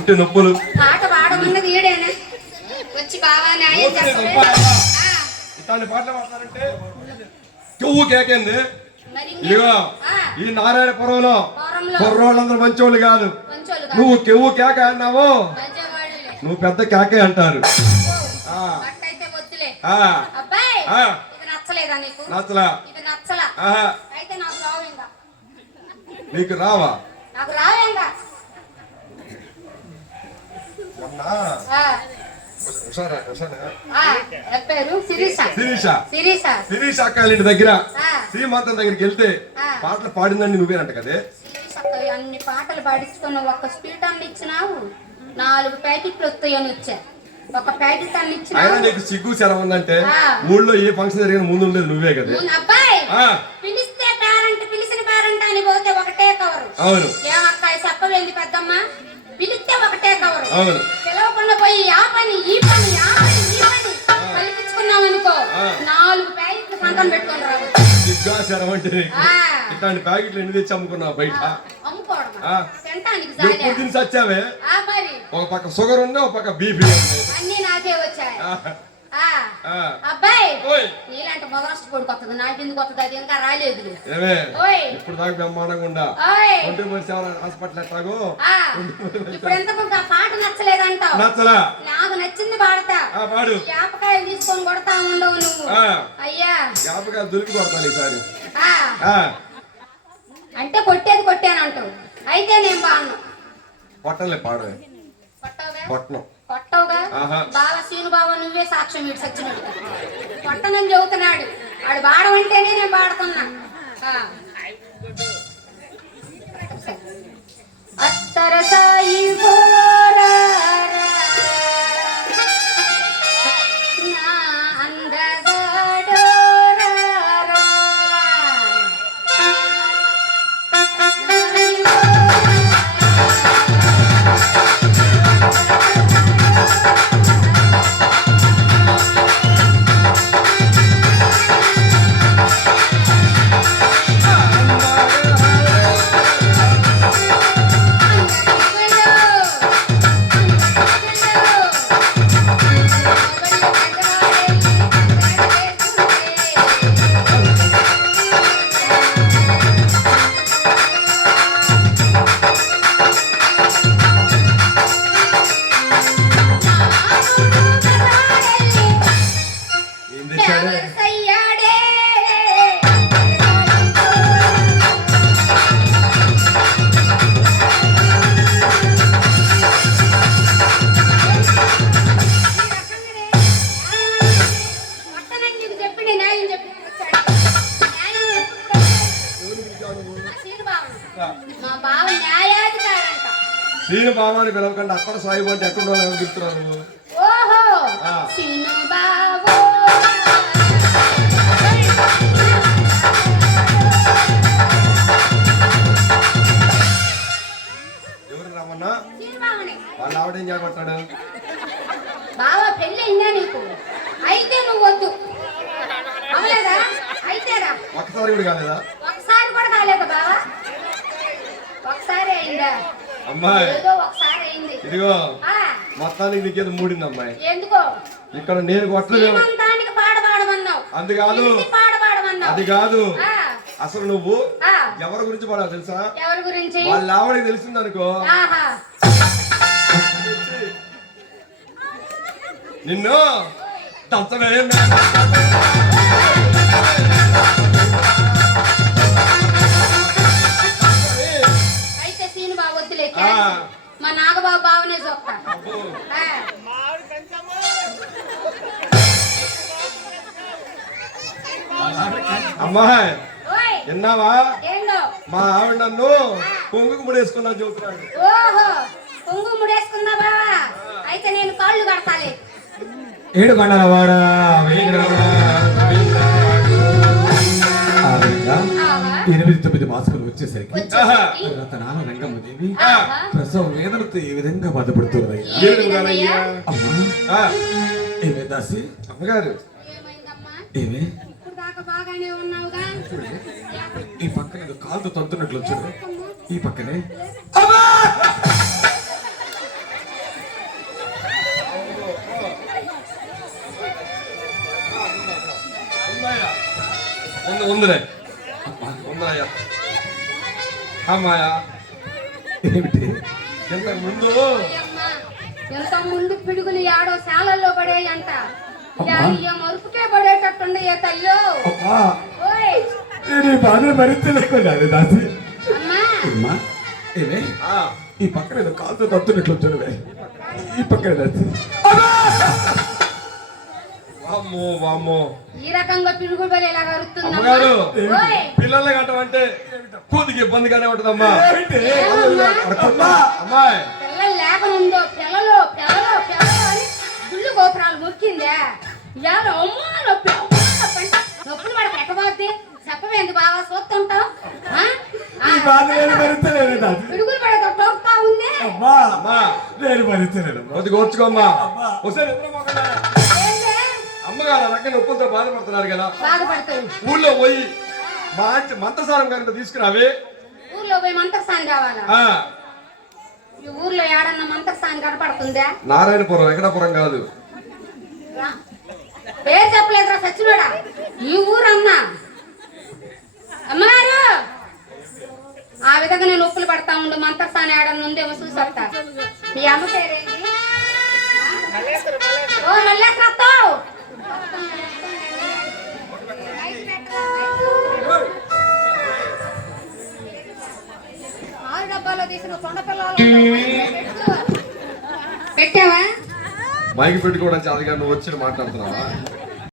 ఒంటి నొప్పులు. పాట పాడమన్నది ఈడేనా వచ్చి బావా న్యాయం ఇట్లాంటి పాటలు పాడతారంటే చెవు కేకేంది? ఇంకేం? ఆ, ఈ నారాయణపురంలో పోరంలో కుర్రోళ్ళందరూ మంచోళ్ళు కాదు. నువ్వు కెవ్వు కేక అన్నావు. నువ్వు పెద్ద కేకే అంటారు. నీకు? నచ్చలా. రావా నాకు రావేంగా మొన్న శిరీష. అక్క ఇంటి దగ్గర. శ్రీమంతం దగ్గరికి వెళ్తే. పాటలు పాడిందండి నువ్వేనంట కదే? అన్ని పాటలు పాడించుకున్న ఒక్క స్పీడ్ అన్ని ఇచ్చినావు. నాలుగు ప్యాకెట్లు వస్తాయని వచ్చా. ఒక ప్యాకెట్ అన్ని అయినా ఇచ్చినావు నీకు సిగ్గు శరం ఉందంటే. ఊళ్ళో ఏ ఫంక్షన్ జరిగిన ముందు ఉండేది నువ్వే కదే. అబ్బాయి! పిలిస్తే పేరెంట్ పిలిచిన పేరెంట్ అని పోతే ఒకటే కవరు. అవును. ఏమక్క చెప్పవేంది పెద్దమ్మ? పిలిస్తే ఒకటే కవరు. అవును. సంతం పెట్టుకొని అంటే. ఇట్లాంటి ప్యాకెట్లు ఎన్ని తెచ్చి అమ్ముకున్నావు బయట? ఎప్పుడు తిని సచ్చావే? ఒక పక్క షుగర్ ఉంది ఒక పక్క బీపీ ఉంది అన్ని నాకే వచ్చాయి. అబ్బాయి ఓయ్. నీలాంటి మొదలస్ట్ కొడుకు వస్తుంది నాకు ఎందుకు వస్తుంది అది ఇంకా రాలేదు. ఇప్పుడు దాకా బ్రహ్మాండంగా ఒంటి హాస్పిటల్ ఆ. పాట నచ్చలా? నాకు నచ్చింది పాడతా. ఆ పాడు. యాపకాయలు తీసుకొని కొడతా ఉండవు నువ్వు. అయ్యా. దొరికి కొడతాను ఈసారి. అంటే కొట్టేది కొట్టాను అంటావు అయితే నేను బాను పొట్టలే పాడవే. కొట్టవుగా పొట్టనం. కొట్టవుగా. బావ సీను బావ నువ్వే సాక్ష్యం వీడు సచ్చినట్టు కొట్టనని చెబుతున్నాడు. ఆడు బాడమంటేనే నేను పాడుతున్నా ఆ. అత్తర సాయి సీను నేను బామాని పిలవకుండా అక్కడ సాయి అంటే ఎక్కడ చెప్తున్నాను నువ్వు ఓహో. సీను బావో ఎవరు రమ్మన్నా వాళ్ళ ఆవిడ ఏం చేయమంటాడు బావ పెళ్ళి అయిందా నీకు? అయితే నువ్వు వద్దు. అవలేదా? అయితేరా? ఒక్కసారి కూడా కాలేదా ఒకసారి కూడా కాలేదు బావా ఒకసారి అయిందా అమ్మాయి. ఇదిగో. మొత్తానికి నీకేదో మూడింది అమ్మాయి. ఇక్కడ నేను కొట్టలేదు. అది కాదు. అది కాదు. అసలు నువ్వు ఎవరి గురించి పాడావు తెలుసా? ఎవరి గురించి? వాళ్ళ ఆవిడకి తెలిసింది అనుకో నిన్ను దంచమే మా నాగబాబు బావనే చూస్తా ఓయ్. విన్నావా మా ఆవిడ నన్ను పొంగుకు ముడేసుకున్నా చెబుతున్నాడు ఓహో పొంగు ముడేసుకుందా బావా? అయితే నేను కాళ్ళు కడతాలే. ఏడు కొండల వాడ? ఎనిమిది తొమ్మిది మాసాలు వచ్చేసరికి తన నాన్న రంగమ్మదేవి ప్రసవ వేదనతో ఈ విధంగా బాధపడుతున్నది ఏమే దాసి? అమ్మగారు. ఏమే? ఈ పక్కన ఏదో కాలుతో తంతున్నట్లు వచ్చాడు ఈ పక్కనే. ఉందిలే ఉందా అమ్మాయా ఏమిటి? ఇంతకు ముందు? ముందు పిడుగులు యాడో శాలల్లో పడేయంట. మరుపుకే పడేటట్టుండే తల్లు. నేను ఈ బాధను భరించలేకున్నాను దాసి. అమ్మా. అమ్మా ఏమే? ఆ, ఈ పక్కన ఏదో కాలుతో తప్పుతున్నట్లు చూడవే ఈ పక్కన దాసి. వామ్మో వామ్మో. ఈ రకంగా పడి కరుతుందమ్మా అమ్మగారు ఓయ్! పిల్లల్ని కట్టమంటే కూతుకి ఇబ్బందిగానే ఉంటదమ్మా? అమ్మాయి. పిల్లలు లేకముందో పిల్లలు పిల్లలు పిల్లలు అని గుళ్ళు గోపురాలు మొక్కిందే. ఇవాళ అమ్మా నొప్పి అమ్మా నొప్పి అంటే నొప్పులు పడ పెట్టబోద్ది చెప్పవేంది బాగా దాసి పిడుగులు పడేదో టోక్తా ఉంది నేను భరించలేను ఒకసారి? అమ్మగారు ఆ రకంగా నొప్పులతో బాధపడుతున్నారు కదా. ఊళ్ళో పోయి మంచి మంతసారం కనుక తీసుకురావి. ఊర్లో పోయి మంతసాని కావాలా? ఆ, ఈ ఊర్లో ఏడన్నా మంతసాని కనపడుతుందా? నారాయణపురం వెంకటాపురం కాదు. రా. పేరు చెప్పలేదురా సచ్చినోడా ఈ ఊరు అన్నా అమ్మగారు! ఆ విధంగా నేను నొప్పులు పడతా ఉండు మంతస్థానం ఏడన్నా ఉందేమో చూసి వస్తా. మీ అమ్మ పేరేంటి? ఓ మల్లేశ్వరత్తావు పెట్టావా? మైకి పెట్టుకోవడానికి అదిగా నువ్వు వచ్చి మాట్లాడుతున్నావా?